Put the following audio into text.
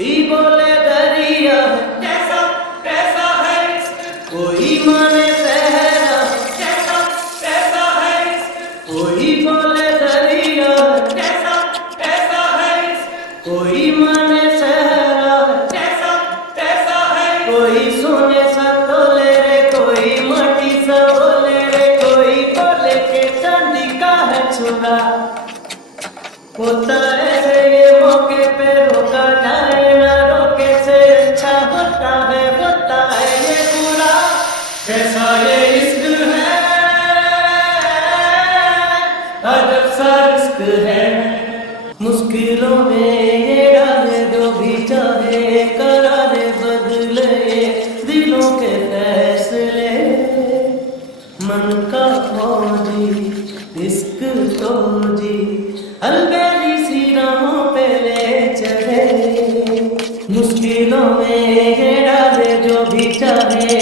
बोले दरिया कैसा कैसा है इश्क, कोई माने सहरा, कैसा कैसा है इश्क, कोई बोले दरिया, कैसा कैसा है इश्क, कोई माने सहरा, कैसा कैसा है इश्क, कोई सोने सा तोले रे, कोई माटी सा बोले रे, कोई बोले के चांदी का है छुरा। होता है ये मौके पे रोका जाए ना, रोके से अच्छा होता है ये बुरा। कैसा ये इश्क है, अजब सा रिस्क है, मुश्किलों में ये डाले जो भी चाहे, करारे बदले दिलों के फैसले। मन का फौजी इश्क तो जी अलबेली सी राहों पे ले चले, मुश्किलों में ये डाले जो भी चाहे।